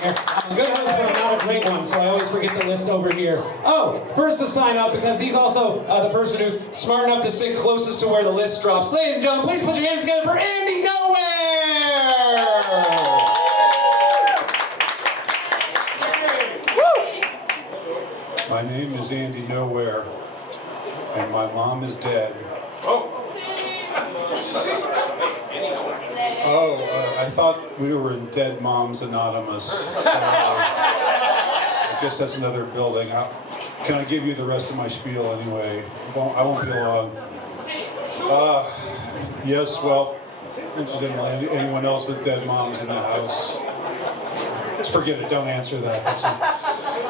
here. I'm a good host, but I'm not a great one, so I always forget the list over here. Oh, first to sign up, because he's also the person who's smart enough to sit closest to where the list drops. Ladies and gentlemen, please put your hands together for Andy Nowhere! My name is Andy Nowhere, and my mom is dead. I thought we were in Dead Moms Anonymous. So, I guess that's another building. Can I give you the rest of my spiel anyway? I won't be long. Yes, well, incidentally, anyone else with dead moms in the house? Just forget it, don't answer that.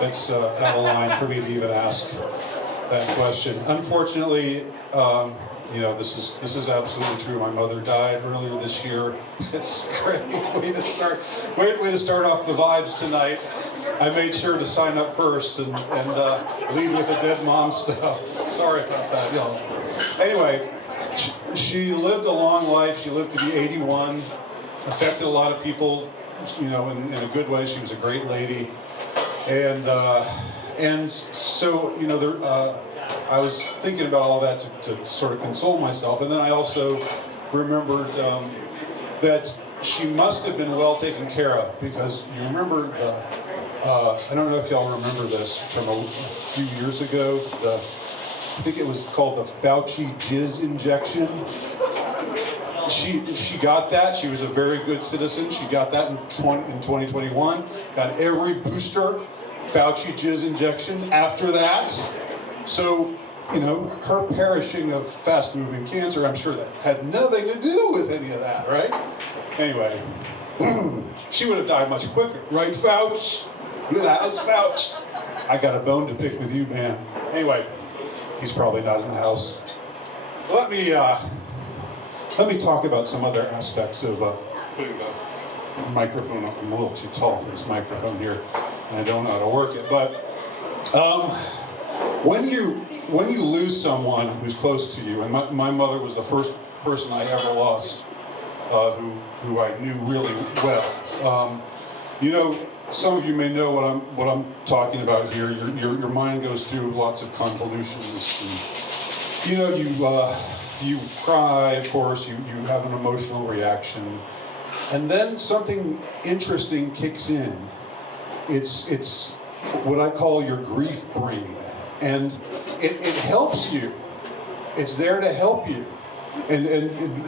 That's out of line for me to even ask that question. Unfortunately, this is absolutely true. My mother died earlier this year. It's a great way to start off the vibes tonight. I made sure to sign up first and lead with the dead mom stuff. Sorry about that, y'all. Anyway, she lived a long life. She lived to be 81. Affected a lot of people, in a good way. She was a great lady, and so I was thinking about all that to sort of console myself, and then I also remembered that she must have been well taken care of, because you remember I don't know if y'all remember this from a few years ago. I think it was called the Fauci jizz injection. She got that. She was a very good citizen. She got that in 2021. Got every booster Fauci jizz injection after that. So, her perishing of fast-moving cancer, I'm sure that had nothing to do with any of that, right? Anyway, she would have died much quicker, right, Fauci? That was Fauci. I got a bone to pick with you, man. Anyway, he's probably not in the house. Let me talk about some other aspects of putting the microphone up. I'm a little too tall for this microphone here, and I don't know how to work it. But when you lose someone who's close to you, and my mother was the first person I ever lost who I knew really well. Some of you may know what I'm talking about here. Your mind goes through lots of convolutions. And, you cry, of course. You have an emotional reaction, and then something interesting kicks in. It's what I call your grief brain, and it helps you. It's there to help you, and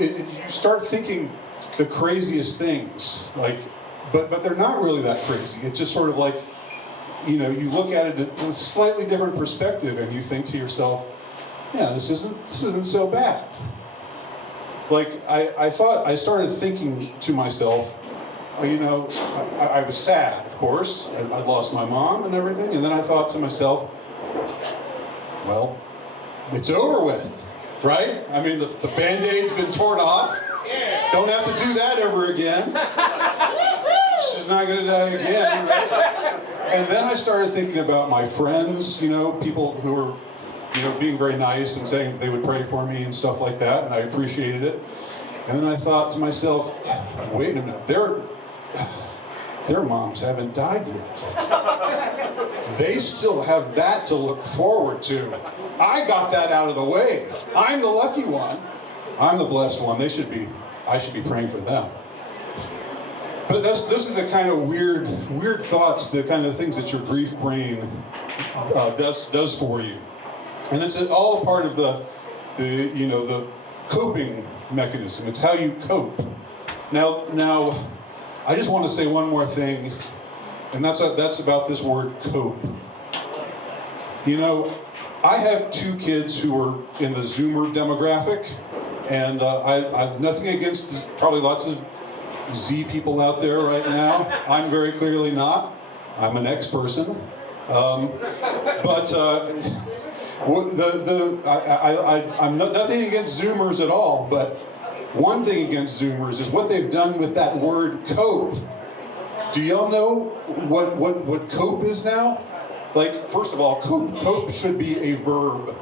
you start thinking the craziest things, but they're not really that crazy. It's just sort of like, you look at it in a slightly different perspective, and you think to yourself, yeah, this isn't so bad. I started thinking to myself, I was sad, of course. I lost my mom and everything, and then I thought to myself, well, it's over with, right? I mean, the Band-Aid's been torn off. Don't have to do that ever again. She's not going to die again, right? And then I started thinking about my friends, people who were, being very nice and saying they would pray for me and stuff like that, and I appreciated it. And then I thought to myself, wait a minute, their moms haven't died yet. They still have that to look forward to. I got that out of the way. I'm the lucky one. I'm the blessed one. I should be praying for them. But those are the kind of weird thoughts, the kind of things that your grief brain does for you. And it's all a part of the coping mechanism. It's how you cope. Now, I just want to say one more thing, and that's about this word cope. I have two kids who are in the Zoomer demographic, and I've nothing against probably lots of Z people out there right now. I'm very clearly not. I'm an X person, but. I'm nothing against Zoomers at all, but one thing against Zoomers is what they've done with that word cope. Do y'all know what cope is now? First of all, cope should be a verb.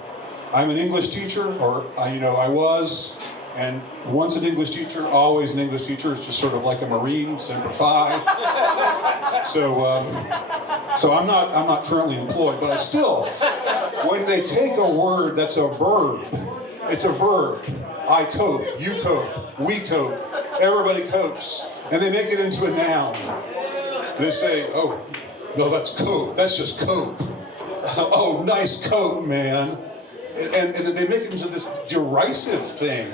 I'm an English teacher, or I was, And once an English teacher, always an English teacher. It's just sort of like a Marine, Semper Fi. So I'm not currently employed, but I still, when they take a word that's a verb, it's a verb. I cope, you cope, we cope, everybody copes, and they make it into a noun. They say, oh, no, that's cope, that's just cope. Oh, nice cope, man. And they make it into this derisive thing,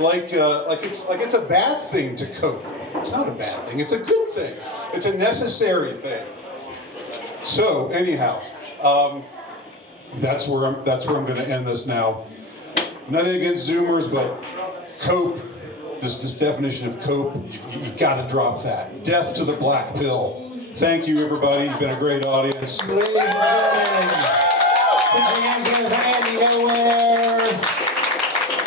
like it's a bad thing to cope. It's not a bad thing. It's a good thing. It's a necessary thing. So anyhow, that's where I'm going to end this now. Nothing against Zoomers, but cope. This definition of cope, you got to drop that. Death to the black pill. Thank you, everybody. You've been a great audience. Ladies and gentlemen, put your hands together for Andy Nowhere.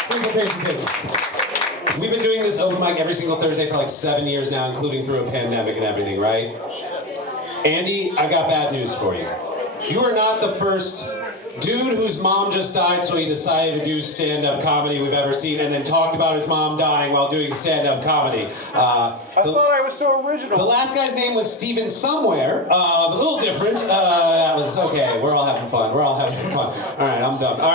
Here's the presentation. We've been doing this open mic every single Thursday for like 7 years now, including through a pandemic and everything, right? Andy, I've got bad news for you. You are not the first dude whose mom just died, so he decided to do stand-up comedy we've ever seen, and then talked about his mom dying while doing stand-up comedy. I thought I was so original. The last guy's name was Steven Somewhere, a little different. That was okay. We're all having fun. All right, I'm done. All right.